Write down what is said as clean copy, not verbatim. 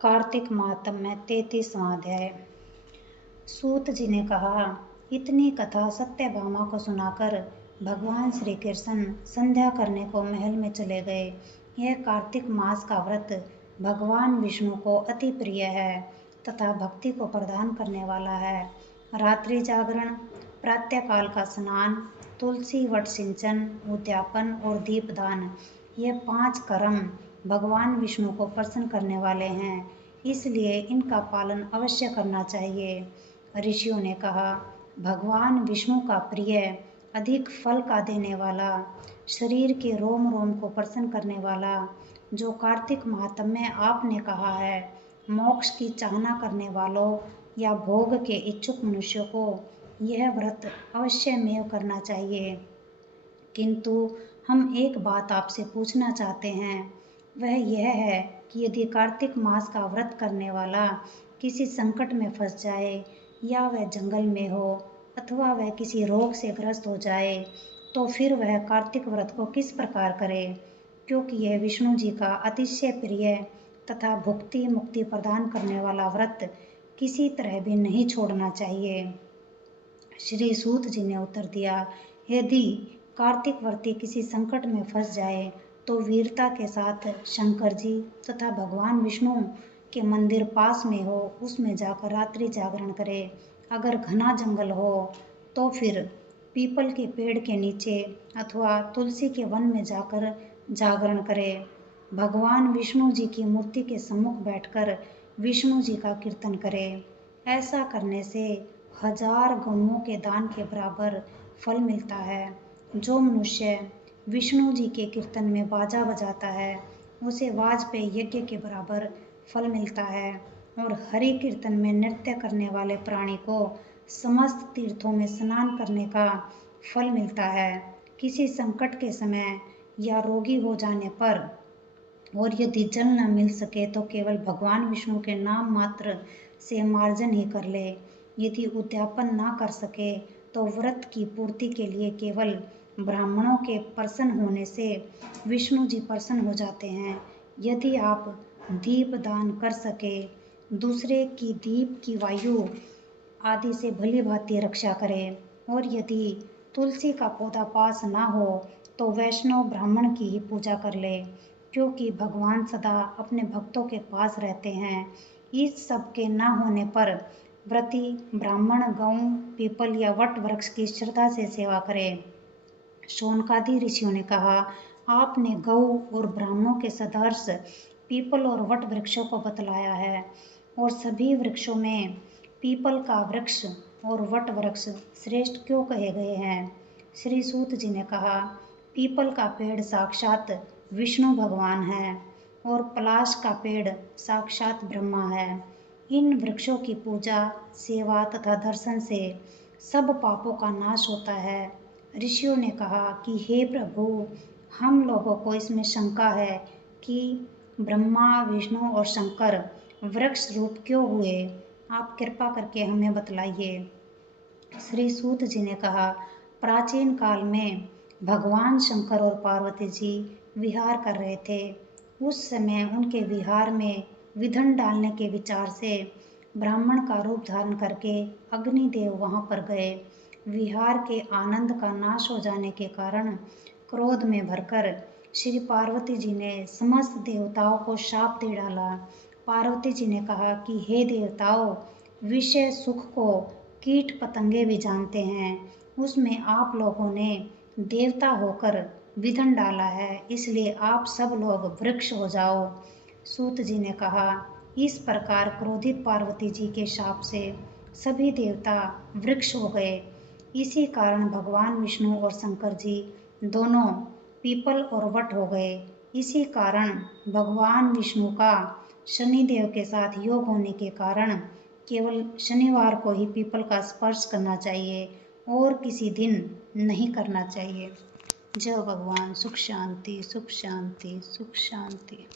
कार्तिक माहात्म्य 33वां अध्याय। सूत जी ने कहा, इतनी कथा सत्यभामा को सुनाकर भगवान श्री कृष्ण संध्या करने को महल में चले गए। यह कार्तिक मास का व्रत भगवान विष्णु को अति प्रिय है तथा भक्ति को प्रदान करने वाला है। रात्रि जागरण, प्रातःकाल का स्नान, तुलसी वट सिंचन, उद्यापन और दीपदान, ये 5 कर्म भगवान विष्णु को प्रसन्न करने वाले हैं, इसलिए इनका पालन अवश्य करना चाहिए। ऋषियों ने कहा, भगवान विष्णु का प्रिय, अधिक फल का देने वाला, शरीर के रोम रोम को प्रसन्न करने वाला जो कार्तिक माहात्म्य आपने कहा है, मोक्ष की चाहना करने वालों या भोग के इच्छुक मनुष्यों को यह व्रत अवश्यमेव करना चाहिए। किंतु हम एक बात आपसे पूछना चाहते हैं, वह यह है कि यदि कार्तिक मास का व्रत करने वाला किसी संकट में फंस जाए, या वह जंगल में हो अथवा वह किसी रोग से ग्रस्त हो जाए, तो फिर वह कार्तिक व्रत को किस प्रकार करे, क्योंकि यह विष्णु जी का अतिशय प्रिय तथा भुक्ति मुक्ति प्रदान करने वाला व्रत किसी तरह भी नहीं छोड़ना चाहिए। श्री सूत जी ने उत्तर दिया, यदि कार्तिक व्रती किसी संकट में फंस जाए तो वीरता के साथ शंकर जी तथा भगवान विष्णु के मंदिर पास में हो, उसमें जाकर रात्रि जागरण करे। अगर घना जंगल हो तो फिर पीपल के पेड़ के नीचे अथवा तुलसी के वन में जाकर जागरण करे। भगवान विष्णु जी की मूर्ति के सम्मुख बैठकर विष्णु जी का कीर्तन करे। ऐसा करने से 1000 गौओं के दान के बराबर फल मिलता है। जो मनुष्य विष्णु जी के कीर्तन में बाजा बजाता है, उसे वाजपेय यज्ञ के बराबर फल मिलता है, और हरि कीर्तन में नृत्य करने वाले प्राणी को समस्त तीर्थों में स्नान करने का फल मिलता है। किसी संकट के समय या रोगी हो जाने पर, और यदि जल न मिल सके तो केवल भगवान विष्णु के नाम मात्र से मार्जन ही कर ले। यदि उद्यापन ना कर सके तो व्रत की पूर्ति के लिए केवल ब्राह्मणों के प्रसन्न होने से विष्णु जी प्रसन्न हो जाते हैं। यदि आप दीप दान कर सके, दूसरे की दीप की वायु आदि से भली भांति रक्षा करें, और यदि तुलसी का पौधा पास ना हो तो वैष्णव ब्राह्मण की ही पूजा कर ले, क्योंकि भगवान सदा अपने भक्तों के पास रहते हैं। इस सब के न होने पर व्रती ब्राह्मण गौ, पीपल या वट वृक्ष की श्रद्धा से सेवा करे। शौनकादि ऋषियों ने कहा, आपने गौ और ब्राह्मणों के सदर्श पीपल और वट वृक्षों को बतलाया है, और सभी वृक्षों में पीपल का वृक्ष और वट वृक्ष श्रेष्ठ क्यों कहे गए हैं। श्री सूत जी ने कहा, पीपल का पेड़ साक्षात विष्णु भगवान है, और पलाश का पेड़ साक्षात ब्रह्मा है। इन वृक्षों की पूजा, सेवा तथा दर्शन से सब पापों का नाश होता है। ऋषियों ने कहा कि हे प्रभु, हम लोगों को इसमें शंका है कि ब्रह्मा, विष्णु और शंकर वृक्ष रूप क्यों हुए, आप कृपा करके हमें बतलाइए। श्री सूत जी ने कहा, प्राचीन काल में भगवान शंकर और पार्वती जी विहार कर रहे थे। उस समय उनके विहार में विधन डालने के विचार से ब्राह्मण का रूप धारण करके अग्निदेव वहां पर गए। विहार के आनंद का नाश हो जाने के कारण क्रोध में भरकर श्री पार्वती जी ने समस्त देवताओं को शाप दे डाला। पार्वती जी ने कहा कि हे देवताओं, विषय सुख को कीट पतंगे भी जानते हैं, उसमें आप लोगों ने देवता होकर विधन डाला है, इसलिए आप सब लोग वृक्ष हो जाओ। सूत जी ने कहा, इस प्रकार क्रोधित पार्वती जी के शाप से सभी देवता वृक्ष हो गए। इसी कारण भगवान विष्णु और शंकर जी दोनों पीपल और वट हो गए। इसी कारण भगवान विष्णु का शनिदेव के साथ योग होने के कारण केवल शनिवार को ही पीपल का स्पर्श करना चाहिए, और किसी दिन नहीं करना चाहिए। जय भगवान। सुख शांति, सुख शांति, सुख शांति।